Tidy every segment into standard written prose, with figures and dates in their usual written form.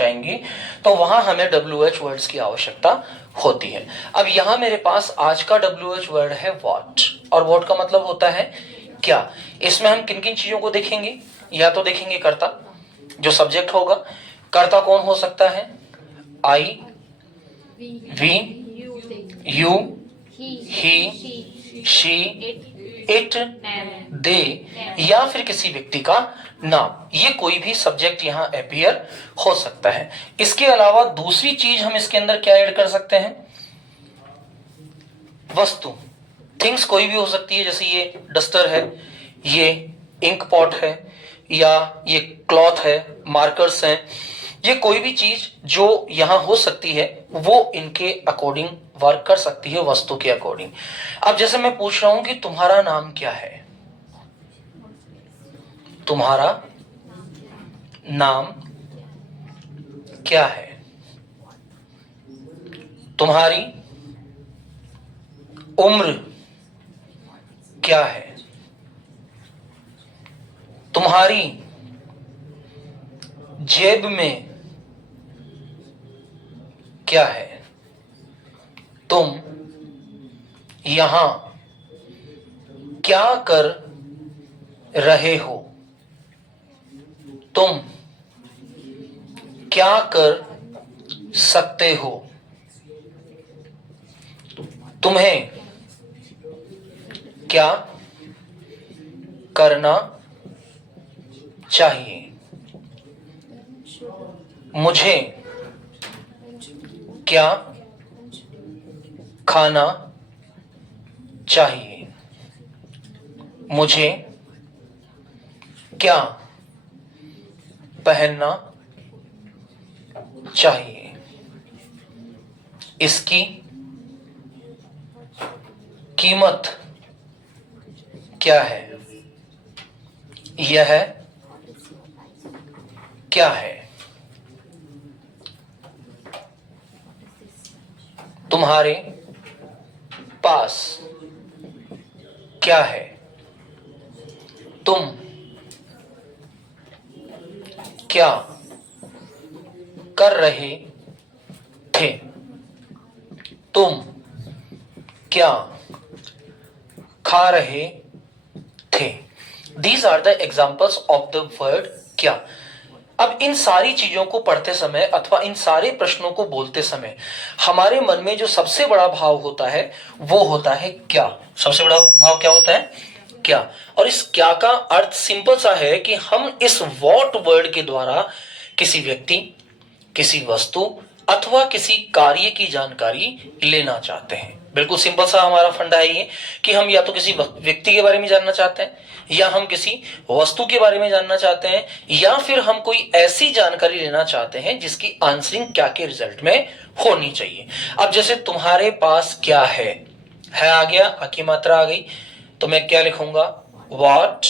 चाहेंगे तो वहां हमें WH वर्ड्स की आवश्यकता होती है। अब यहां मेरे पास आज का WH वर्ड है व्हाट, और व्हाट का मतलब होता है क्या। इसमें हम किन किन चीजों को देखेंगे, या तो देखेंगे कर्ता जो सब्जेक्ट होगा। कर्ता कौन हो सकता है, I, we, you, he, she, it, they, या फिर किसी व्यक्ति का नाम। ये कोई भी सब्जेक्ट यहां अपीयर हो सकता है। इसके अलावा दूसरी चीज हम इसके अंदर क्या ऐड कर सकते हैं, वस्तु, थिंग्स कोई भी हो सकती है। जैसे ये डस्टर है, ये इंक पॉट है, या ये क्लॉथ है, मार्कर्स हैं। ये कोई भी चीज जो यहां हो सकती है वो इनके अकॉर्डिंग वर्क कर सकती है, वस्तु के अकॉर्डिंग। अब जैसे मैं पूछ रहा हूं कि तुम्हारा नाम क्या है, तुम्हारा नाम क्या है, तुम्हारी उम्र क्या है, तुम्हारी जेब में क्या है, तुम यहां क्या कर रहे हो, तुम क्या कर सकते हो, तुम्हें क्या करना चाहिए, मुझे क्या खाना चाहिए, मुझे क्या पहनना चाहिए, इसकी कीमत क्या है, यह क्या है, तुम्हारे पास क्या है, तुम क्या कर रहे थे, तुम क्या खा रहे थे। These are the examples of the word क्या। अब इन सारी चीजों को पढ़ते समय अथवा इन सारे प्रश्नों को बोलते समय हमारे मन में जो सबसे बड़ा भाव होता है वो होता है क्या। सबसे बड़ा भाव क्या होता है, क्या। और इस क्या का अर्थ सिंपल सा है कि हम इस व्हाट वर्ड के द्वारा किसी व्यक्ति, किसी वस्तु अथवा किसी कार्य की जानकारी लेना चाहते हैं। बिल्कुल सिंपल सा हमारा फंडा है ये कि हम या तो किसी व्यक्ति के बारे में जानना चाहते हैं, या हम किसी वस्तु के बारे में जानना चाहते हैं, या फिर हम कोई ऐसी जानकारी लेना चाहते हैं जिसकी आंसरिंग क्या के रिजल्ट में होनी चाहिए। अब जैसे तुम्हारे पास क्या है आ गया, आ की मात्रा आ गई, तो मैं क्या लिखूंगा, what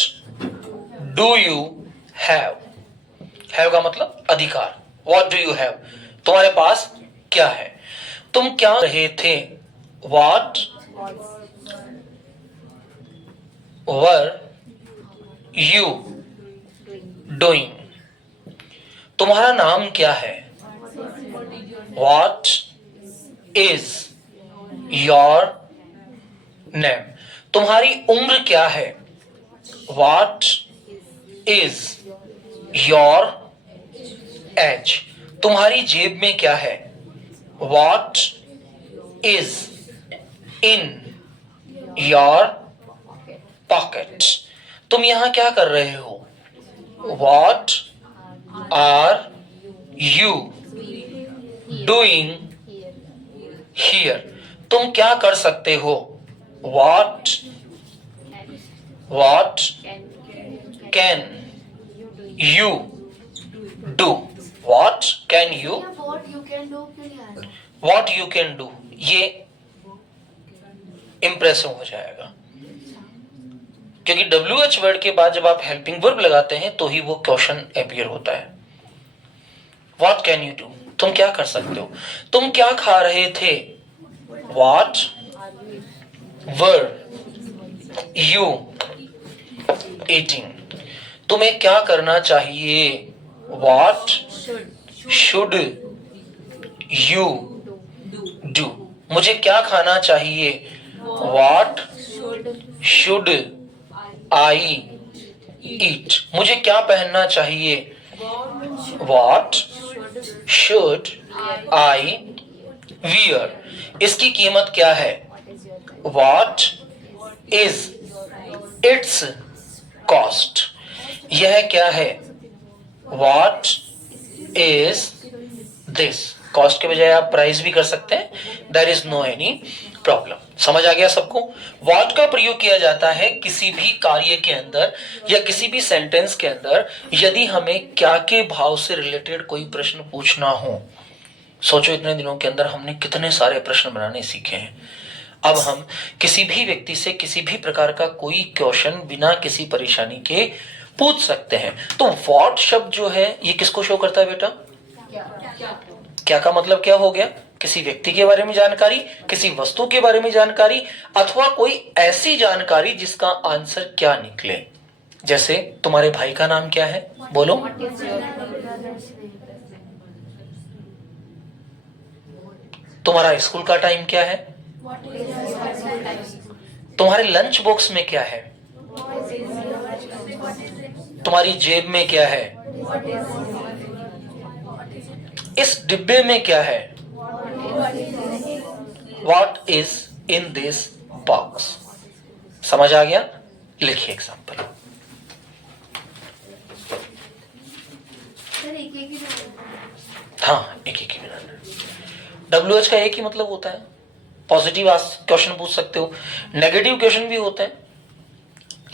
do you have. Have का मतलब अधिकार, व्हाट डू यू हैव, तुम्हारे पास क्या है। तुम क्या रहे थे, व्हाट वर यू डूइंग। तुम्हारा नाम क्या है, व्हाट इज योर नेम। तुम्हारी उम्र क्या है, व्हाट इज योर एज। तुम्हारी जेब में क्या है, what is in your pocket. तुम यहां क्या कर रहे हो, what are you doing here. तुम क्या कर सकते हो, what can you do. What can you, what you can do, ये इंप्रेसिव हो जाएगा, क्योंकि WH वर्ड के बाद जब आप हेल्पिंग वर्ब लगाते हैं तो ही वो क्वेश्चन अपीयर होता है। व्हाट कैन यू डू, तुम क्या कर सकते हो। तुम क्या खा रहे थे, व्हाट वर यू ईटिंग। तुम्हें क्या करना चाहिए, व्हाट शुड यू डू? मुझे क्या खाना चाहिए? व्हाट शुड आई ईट? मुझे क्या पहनना चाहिए? What should I wear? इसकी कीमत क्या है? What is it's cost? यह क्या है? What is this? कॉस्ट के बजाय आप प्राइस भी कर सकते हैं, there is no any problem. समझ आ गया सबको? व्हाट का प्रयोग किया जाता है किसी भी कार्य के अंदर या किसी भी सेंटेंस के अंदर यदि हमें क्या के भाव से रिलेटेड कोई प्रश्न पूछना हो। सोचो इतने दिनों के अंदर हमने कितने सारे प्रश्न बनाने सीखे हैं। अब हम किसी भी व्यक्ति से किसी भी प्रकार का कोई क्वेश्चन बिना किसी परेशानी के पूछ सकते हैं। तो व्हाट शब्द जो है ये किसको शो करता है बेटा? क्या का मतलब क्या हो गया? किसी व्यक्ति के बारे में जानकारी, किसी वस्तु के बारे में जानकारी, अथवा कोई ऐसी जानकारी जिसका आंसर क्या निकले। जैसे तुम्हारे भाई का नाम क्या है? बोलो। तुम्हारा स्कूल का टाइम क्या है? तुम्हारे लंच बॉक्स में क्या है? तुम्हारी जेब में क्या है? इस डिब्बे में क्या है? What is in this box? समझ आ गया? लिखिए एग्जाम्पल। हाँ, एक एक ही बनाना। WH का एक ही मतलब होता है। पॉजिटिव क्वेश्चन पूछ सकते हो, नेगेटिव क्वेश्चन भी होते हैं,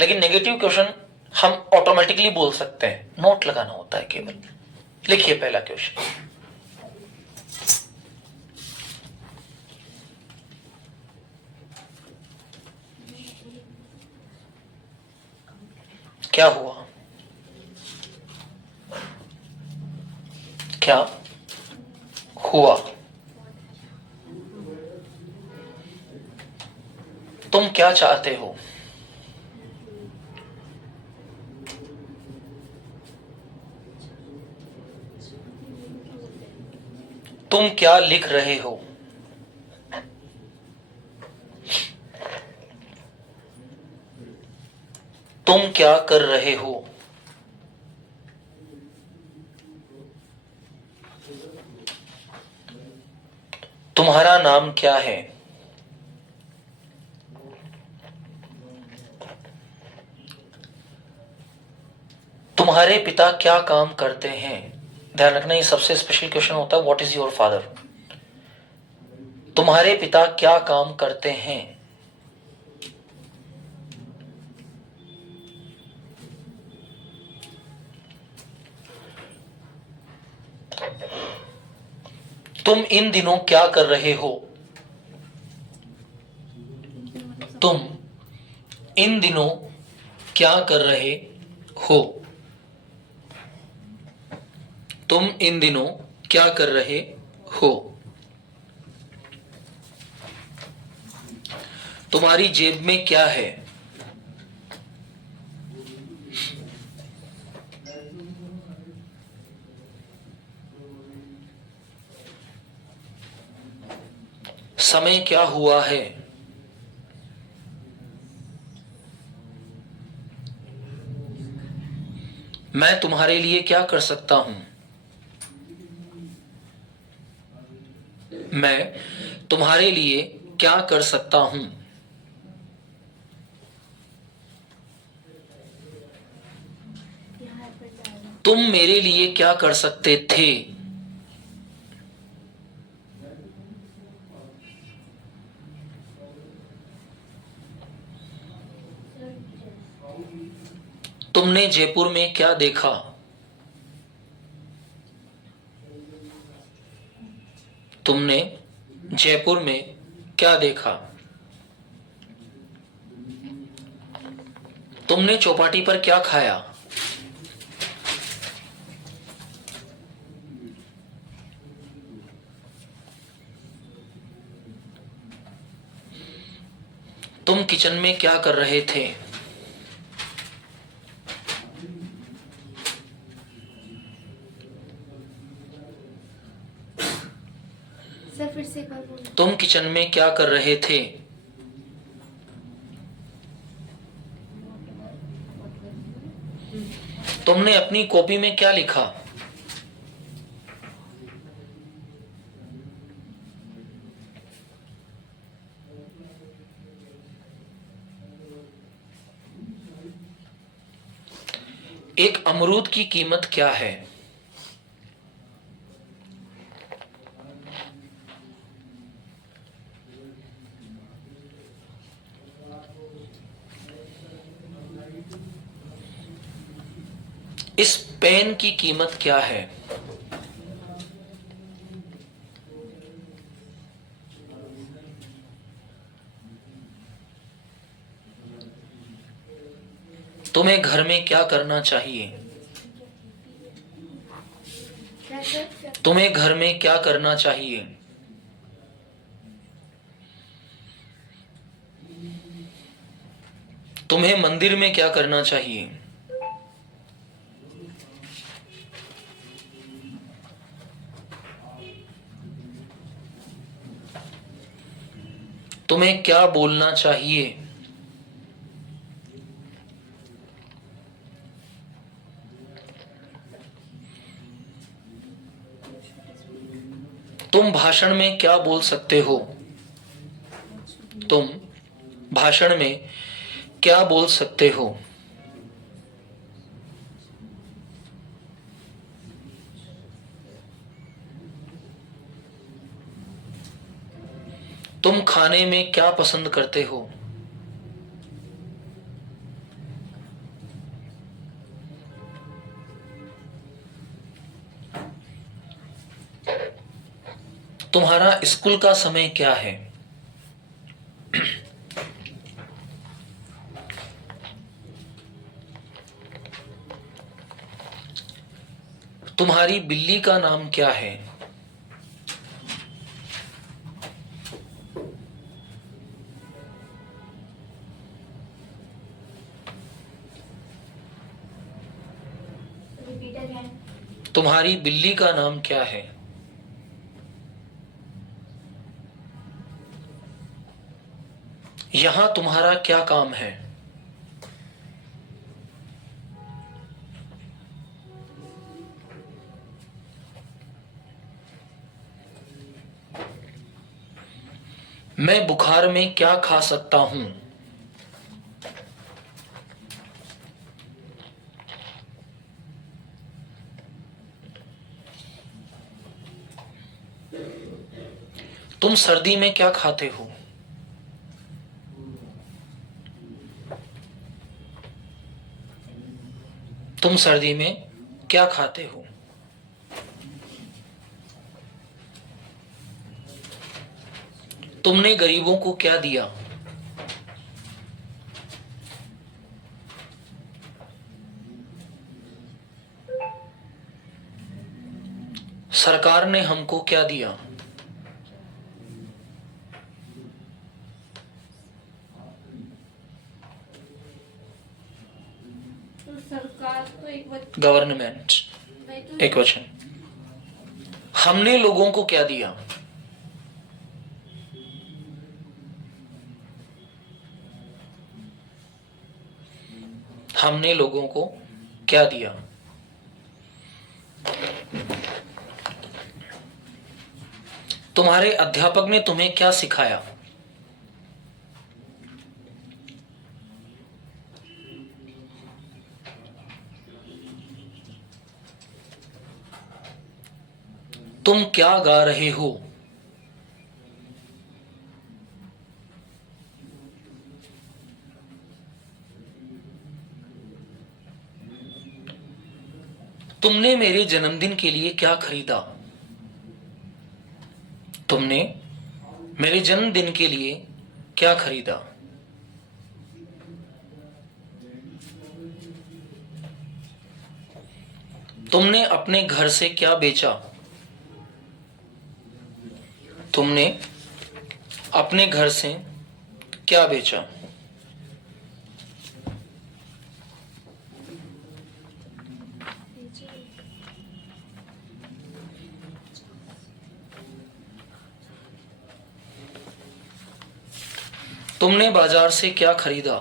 लेकिन नेगेटिव क्वेश्चन हम ऑटोमेटिकली बोल सकते हैं, नोट लगाना होता है केवल। लिखिए पहला क्वेश्चन। क्या हुआ? क्या हुआ? तुम क्या चाहते हो? तुम क्या लिख रहे हो? तुम क्या कर रहे हो? तुम्हारा नाम क्या है? तुम्हारे पिता क्या काम करते हैं? ध्यान रखना ये सबसे स्पेशल क्वेश्चन होता है, व्हाट इज योर फादर? तुम्हारे पिता क्या काम करते हैं? तुम इन दिनों क्या कर रहे हो? तुम इन दिनों क्या कर रहे हो? तुम इन दिनों क्या कर रहे हो? तुम्हारी जेब में क्या है? समय क्या हुआ है? मैं तुम्हारे लिए क्या कर सकता हूं? मैं तुम्हारे लिए क्या कर सकता हूं? तुम मेरे लिए क्या कर सकते थे? तुमने जयपुर में क्या देखा? तुमने जयपुर में क्या देखा? तुमने चौपाटी पर क्या खाया? तुम किचन में क्या कर रहे थे? सर फिर से एक बार बोलो। तुम किचन में क्या कर रहे थे? तुमने अपनी कॉपी में क्या लिखा? एक अमरूद की कीमत क्या है? इस पेन की कीमत क्या है? तुम्हें घर में क्या करना चाहिए? क्या सर? तुम्हें घर में क्या करना चाहिए? तुम्हें मंदिर में क्या करना चाहिए? तुम्हें क्या बोलना चाहिए? तुम भाषण में क्या बोल सकते हो? तुम भाषण में क्या बोल सकते हो? तुम खाने में क्या पसंद करते हो? तुम्हारा स्कूल का समय क्या है? तुम्हारी बिल्ली का नाम क्या है? Repeat again. तुम्हारी बिल्ली का नाम क्या है? यहां तुम्हारा क्या काम है? मैं बुखार में क्या खा सकता हूं? तुम सर्दी में क्या खाते हो? तुम सर्दी में क्या खाते हो? तुमने गरीबों को क्या दिया? सरकार ने हमको क्या दिया? तो सरकार तो एक गवर्नमेंट, एक वचन। हमने लोगों को क्या दिया? हमने लोगों को क्या दिया? तुम्हारे अध्यापक ने तुम्हें क्या सिखाया? तुम क्या गा रहे हो? तुमने मेरे जन्मदिन के लिए क्या खरीदा? तुमने मेरे जन्मदिन के लिए क्या खरीदा? तुमने अपने घर से क्या बेचा? तुमने अपने घर से क्या बेचा? तुमने बाजार से क्या खरीदा?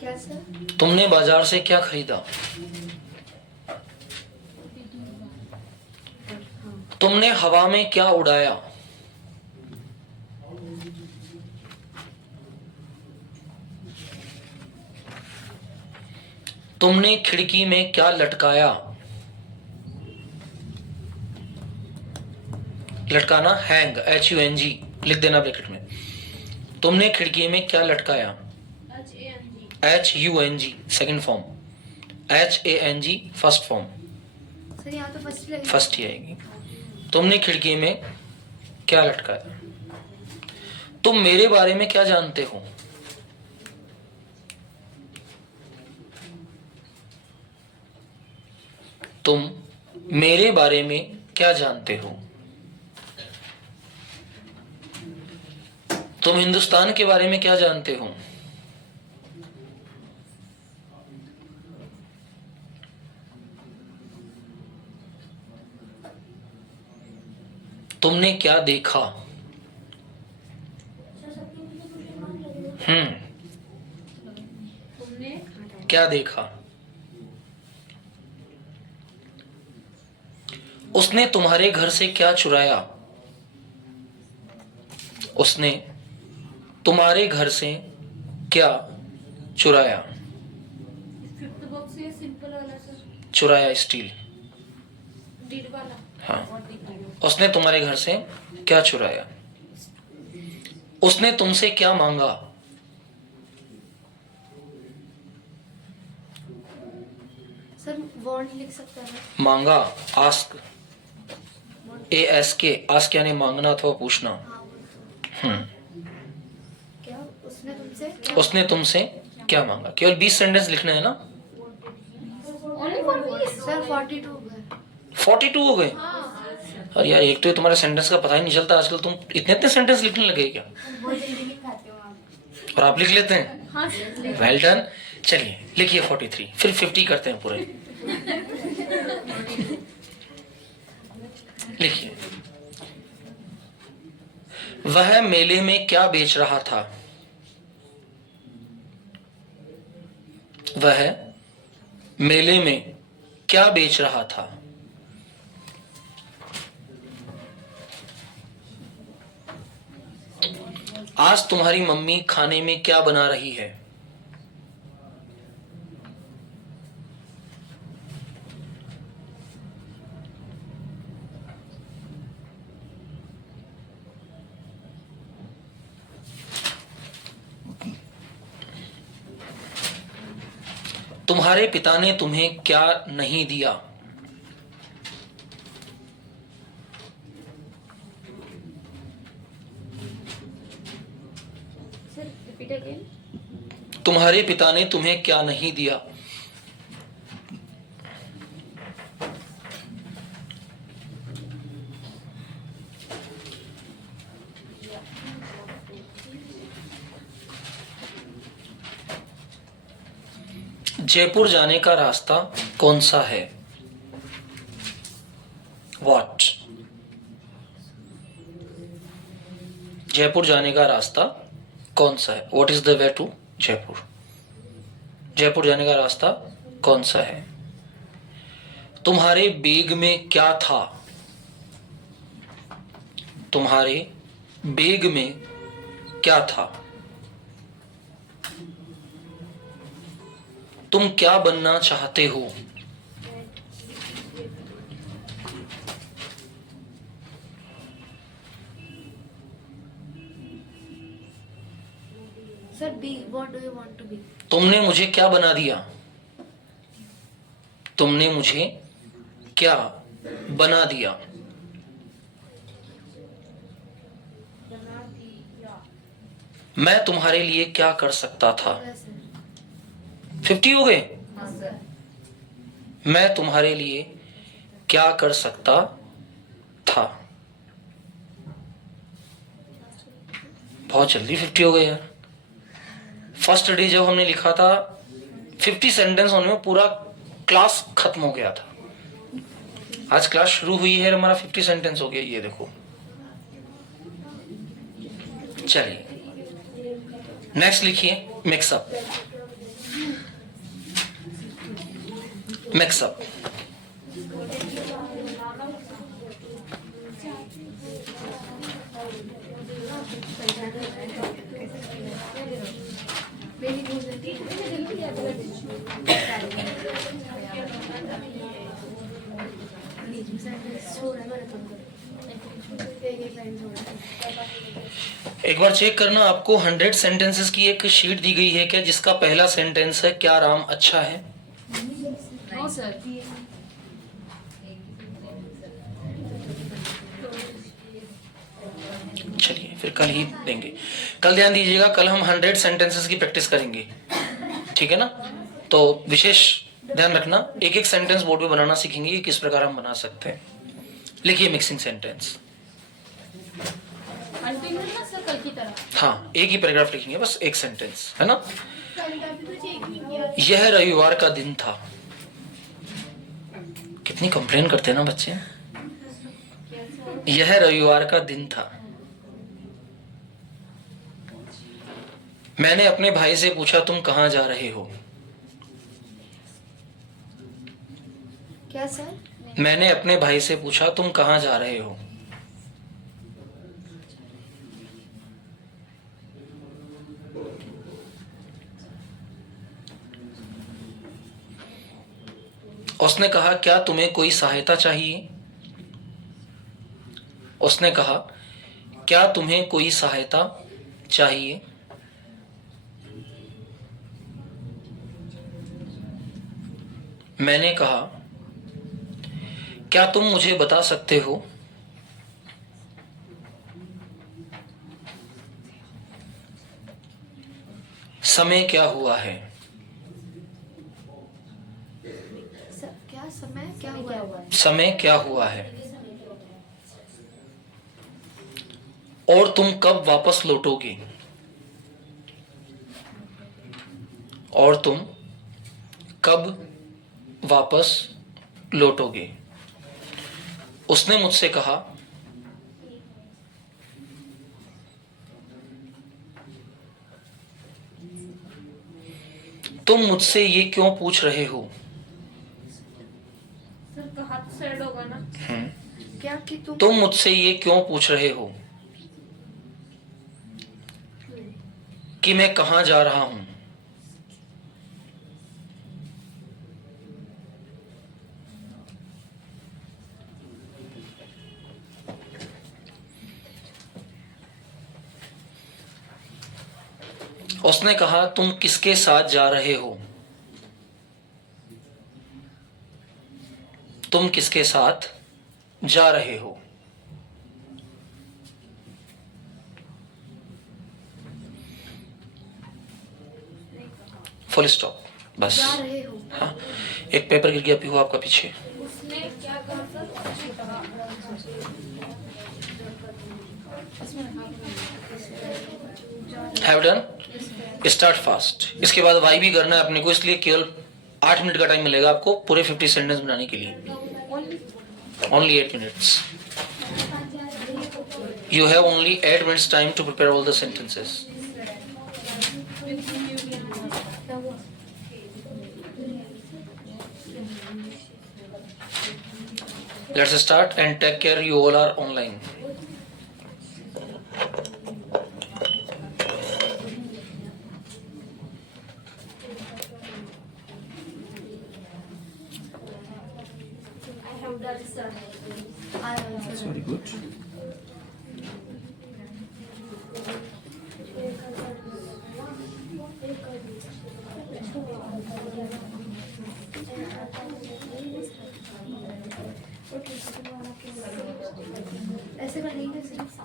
क्या सर? तुमने बाजार से क्या खरीदा? तुमने हवा में क्या उड़ाया? तुमने खिड़की में क्या लटकाया? लटकाना हैंग, HUNG लिख देना ब्रैकेट में। तुमने खिड़की में क्या लटकाया? HUNG second form, HANG first form, sir यहाँ तो फर्स्ट लगेगा। फर्स्ट ही आएगी। तुमने खिड़की में क्या लटकाया? तुम मेरे बारे में क्या जानते हो? तुम मेरे बारे में क्या जानते हो? तुम हिंदुस्तान के बारे में क्या जानते हो? तुमने क्या देखा? तुमने क्या देखा? उसने तुम्हारे घर से क्या चुराया? उसने तुम्हारे घर से क्या चुराया? फिफ्थ बॉक्स या सिंपल वाला सर? चुराया स्टील। डीड वाला। हाँ, उसने तुम्हारे घर से क्या चुराया? उसने तुमसे क्या मांगा? सर बॉन्ड लिख सकता है? मांगा, आस्क, ASK, आस्क यानी मांगना अथवा पूछना। हाँ, क्या उसने तुमसे क्या? उसने तुमसे क्या मांगा? केवल 20 सेंटेंस लिखने हैं ना? Only for me? सर 42 हो गए। 42 हो गए? हाँ। अरे यार, एक तो ये तुम्हारे सेंटेंस का पता ही नहीं चलता आजकल, तुम इतने इतने सेंटेंस लिखने लगे क्या? बहुत जल्दी लिखाते हो आप। और आप लिख लेते हैं? हाँ सर। Well done. चलिए लिखिए 43, फिर 50 करते हैं पूरे। लिखिए, वह मेले में क्या बेच रहा था? वह मेले में क्या बेच रहा था? आज तुम्हारी मम्मी खाने में क्या बना रही है? तुम्हारे पिता ने तुम्हें क्या नहीं दिया? Sir repeat again. तुम्हारे पिता ने तुम्हें क्या नहीं दिया? जयपुर जाने का रास्ता कौन सा है? What? जयपुर जाने का रास्ता कौन सा है? What is the way to Jaipur? Jaipur जाने का रास्ता कौन सा है? तुम्हारे बैग में क्या था? तुम्हारे बैग में क्या था? तुम क्या बनना चाहते हो? Sir be, what do you want to be? तुमने मुझे क्या बना दिया? तुमने मुझे क्या बना दिया? मैं तुम्हारे लिए क्या कर सकता था? 50 हो गए? मैं तुम्हारे लिए क्या कर सकता था? बहुत जल्दी 50 हो गए यार। फर्स्ट डे जब हमने लिखा था 50 सेंटेंस होने में पूरा क्लास खत्म हो गया था। आज क्लास शुरू हुई है, हमारा 50 सेंटेंस हो गया, ये देखो। चलिए नेक्स्ट लिखिए, मिक्सअप। मिक्सअप एक बार चेक करना, आपको 100 सेंटेंसेस की एक शीट दी गई है क्या, जिसका पहला सेंटेंस है क्या राम अच्छा है? No sir. चलिए फिर कल ही देंगे। कल ध्यान दीजिएगा, कल हम 100 सेंटेंसेस की प्रैक्टिस करेंगे, ठीक है ना? तो विशेष ध्यान रखना, एक एक सेंटेंस बोर्ड पे बनाना सीखेंगे कि किस प्रकार हम बना सकते हैं। लिखिए मिक्सिंग सेंटेंस। सर कल की तरह। हाँ, एक ही पैराग्राफ लिखेंगे, बस एक सेंटेंस, है ना? यह रविवार का दिन था। कितनी कंप्लेन करते हैं ना बच्चे। यह रविवार का दिन था। मैंने अपने भाई से पूछा तुम कहां जा रहे हो? क्या सर? मैंने अपने भाई से पूछा तुम कहां जा रहे हो? उसने कहा क्या तुम्हें कोई सहायता चाहिए? उसने कहा क्या तुम्हें कोई सहायता चाहिए? मैंने कहा क्या तुम मुझे बता सकते हो? समय क्या हुआ है? क्या समय क्या हुआ है? समय क्या हुआ है? और तुम कब वापस लौटोगे? और तुम कब वापस लौटोगे? उसने मुझसे कहा तुम मुझसे ये क्यों पूछ रहे हो? सर कहा तो सैड होगा ना। क्या कि तुम मुझसे ये क्यों पूछ रहे हो कि मैं कहां जा रहा हूं? उसने कहा तुम किसके साथ जा रहे हो? तुम किसके साथ जा रहे हो? फुल स्टॉप, बस। जा रहे हो। हाँ, एक पेपर गिर गया पीहू आपका पीछे। उसने क्या कहा sir? Have done, start fast. इसके बाद वाई भी करना है अपने को, इसलिए केवल 8 मिनट का टाइम मिलेगा आपको पूरे 50 सेंटेंस बनाने के लिए। Only 8 minutes. You have only 8 minutes time to prepare all the sentences. Let's start and take care. You all are online. That's very good. ऐसे बनाएंगे सिर्फ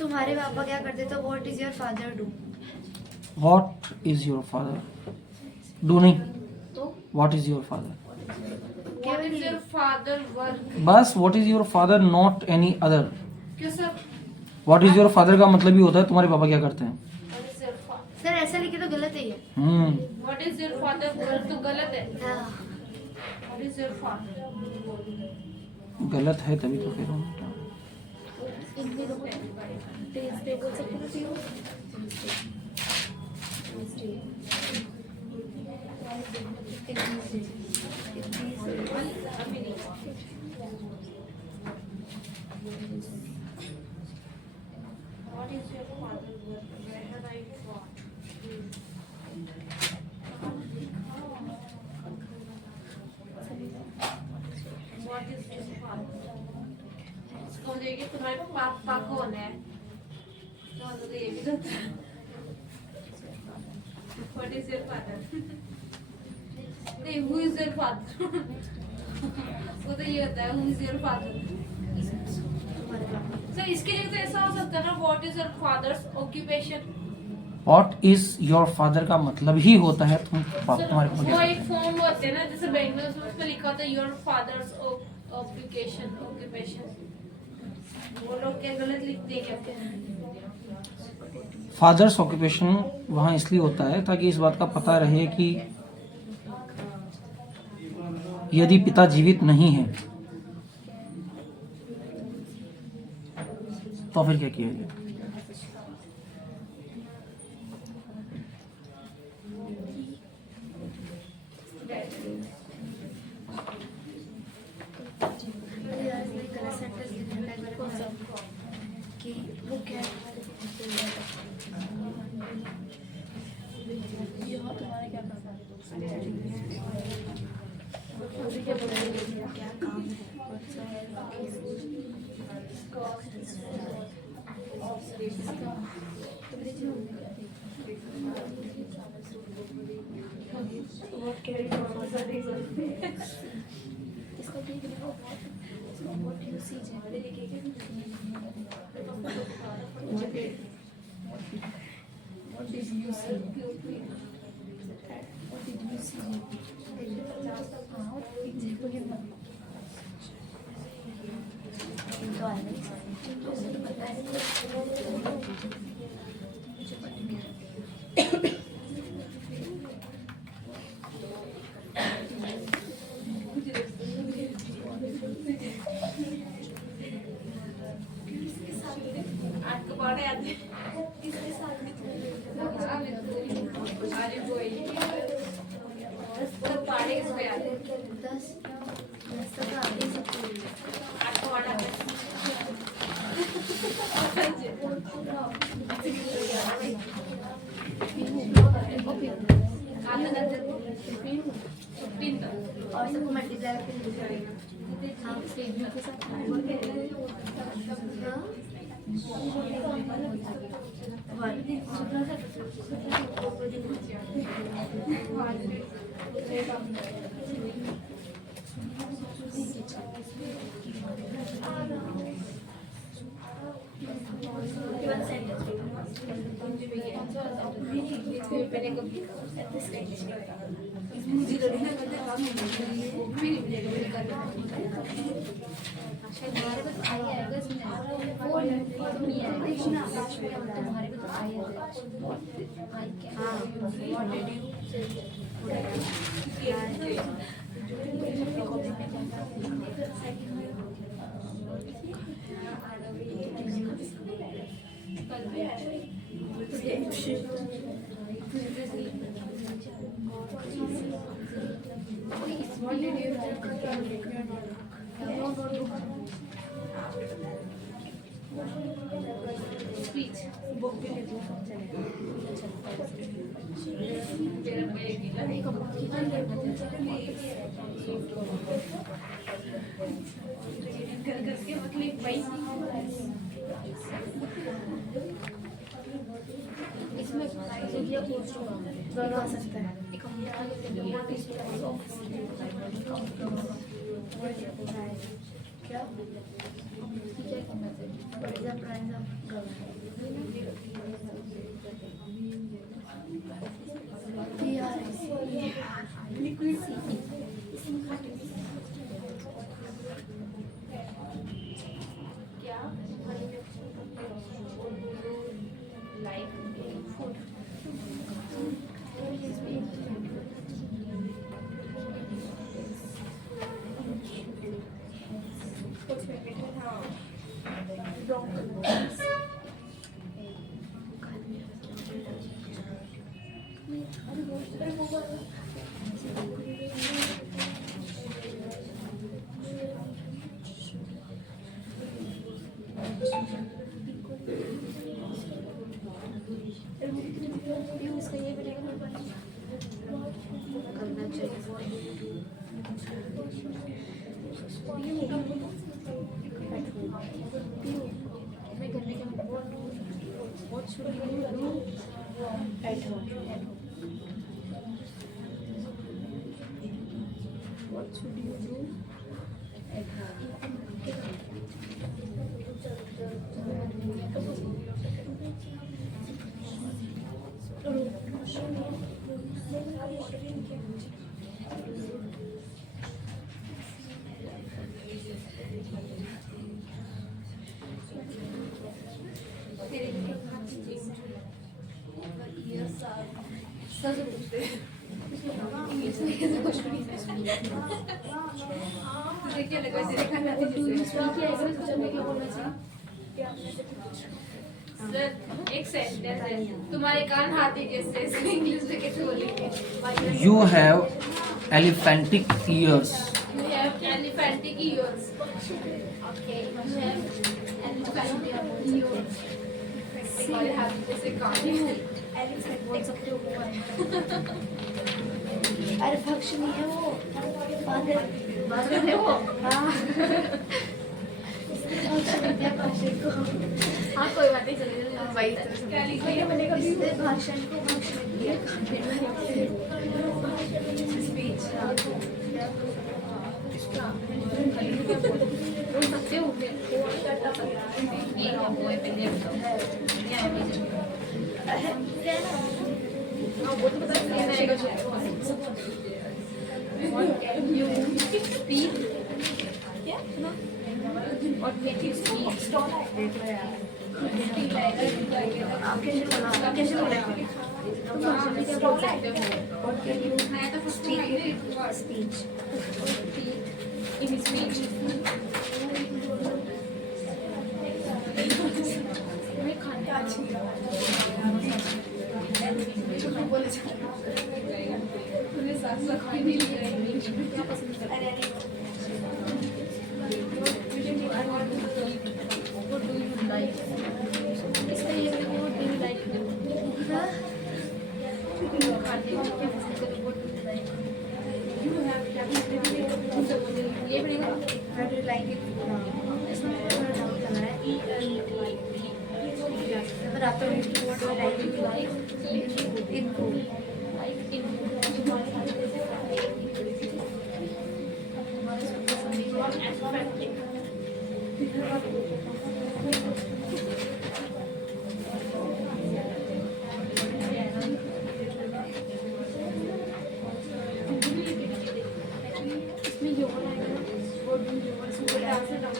तुम्हारे पापा क्या करते तो what is your father do? What is your father, do नहीं, तो what is your father, What is your father work? बस what is your father, not any other. क्यों sir? What is your father का मतलब ही होता है तुम्हारे पापा क्या करते हैं। What is your father? Sir ऐसा लिखे तो गलत है ये। What is your father work? तो गलत है। हाँ। What is your father? गलत है तभी तो कह रहा हूँ। What is your father work? Where have I got? What is your father? इसको मुझे तुम्हारे पापा कौन है? तो मुझे ये भी होता है। What is your father? नहीं, who is your father? वो तो ये होता है, who is your father? Sir इसके लिए तो ऐसा हो सकता है ना, what is your father's occupation? What is your father का मतलब ही होता है तुम्हारे पापा वो क्या एक फॉर्म होते हैं ना, जैसे बैंक में उसमें लिखा होता है योर फादर्स ऑक्यूपेशन। वो लोग क्या गलत लिखते हैं क्या? फादर्स ऑक्यूपेशन वहाँ इसलिए होता है ताकि इस बात का पता रहे कि यदि पिता जीवित नहीं है तो फिर क्या किया जाए। गलत सेंटेंस लिखने का एक बार कि वो क्या क्या काम आपको पढ़े आते अरे वही तो पढ़े इसको याद है। 10 तक आगे आपको पढ़ा और सबको मल्टीप्लाई करके हाँ स्टेज के साथ हमारे पास आई आएगा इसमें वो नहीं आएगा इसमें हमारे पास आई आएगा हाँ व्हाट डिड स्पीच बुक भी लिख लो करके मतलब भाई इसमें या पोस्ट दोनों आ सकता है क्या करना चाहिए? What is the price of liquid क्या लाइक फूड कुछ पैकेट में था इसका ये करना मैं करने का what should you do at home? What should you do at देखिए लगा से देखा ना सर एक सेंटेंस है तुम्हारे कान हाथी जैसे इसको इंग्लिश में कैसे बोलेंगे You have elephantic ears. You have elephantic ears. Okay, you have elephantic ears. तुम्हारे हाथी जैसे कान हैं। एलिफेंट बोल सकते हो अरे पक्षी नहीं है वो बादल है वो हाँ हाँ कोई बात नहीं चलेगा भाई क्या लिखा है मैंने कभी इससे भाषण को भाषण दिया स्पीच बोल सकते हो ये हम वो पहले क्या है मुझे हाँ वो तो बता What can you speak? क्या? What can you speak? कैसे बोल सकते हो What can you? मैं तो speak speech in speech. मैं खाने अच्छी तूने साथ साथ खाई नहीं लिया क्या पसंद है What do you like? इसका ये what do you like? खाने में क्या पसंद है What do you like? You have ये बनेगा How do you like it? इसमें थोड़ा डाउट लग रहा है अगर आप what do you like? इनको इसमें योगा आएगा what do you want? इसमें डांस है dance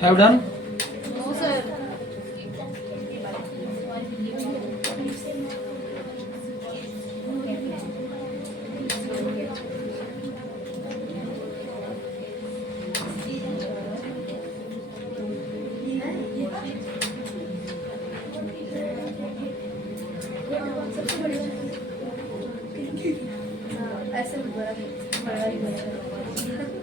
Have done? No sir सबसे बड़ी ऐसे मत बोला, बड़ा ही बोला।